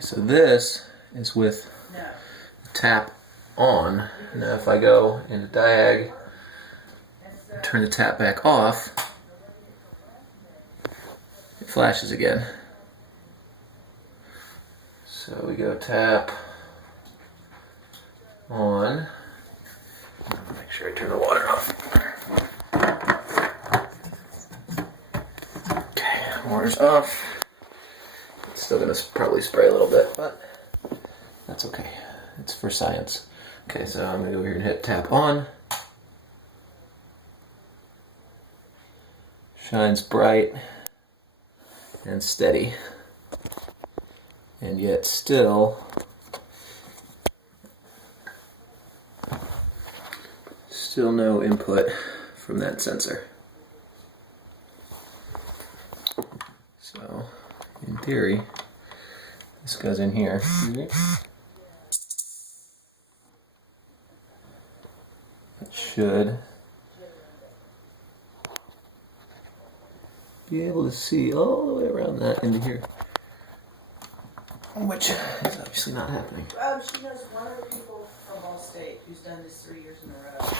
So this is with the tap on. Now if I go into diag, turn the tap back off, it flashes again. So we go tap on. Make sure I turn the water off. Okay, water's off. It's still gonna probably spray a little bit, but that's okay. It's for science. Okay, so I'm gonna go here and hit tap on. Shines bright and steady. And yet still no input from that sensor. So in theory, this goes in here. It should be able to see all the way around that into here, which is obviously not happening. She knows one of the people from Ball State who's done this 3 years in a row.